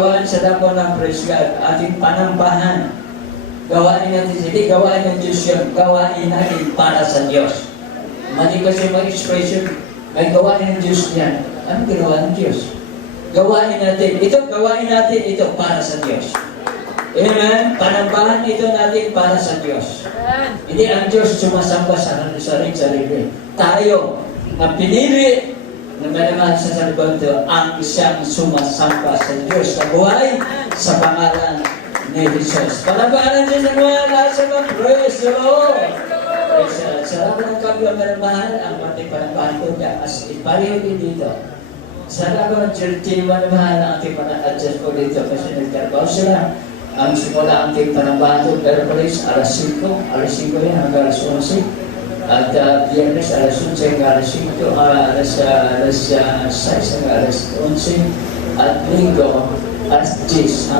Gawain sa dako ng praise God, ating panambahan. Gawain natin, hindi gawain ng Diyos yun, gawain natin para sa Diyos. Mali kasi mag-expression, ay gawain ng Diyos yan. Ano ginawa ng Diyos? Gawain natin, gawain natin ito para sa Diyos. Amen? Panambahan ito natin para sa Diyos. Hindi ang Diyos sumasamba sa sarili. Tayo, ang pinili na malamang sa Salvador ang siyang sumasamba sa Diyos sa buhay sa pangalan ni Jesus. Palabanan din sa mga nasa mga praise the Lord. Sarap ng kapwa malamahal ang ating panambahan ko niya as ipareho din dito. Sarap ng church malamahal ang ating panambahan ko dito kasi nagkarbaw sila. Ang simula ang ating panambahan ko pero praise alas 5 yan hanggang alas 11. At Biyernes alas 11 hanggang alas 5, alas 6 hanggang alas 11, at Linggo alas 10.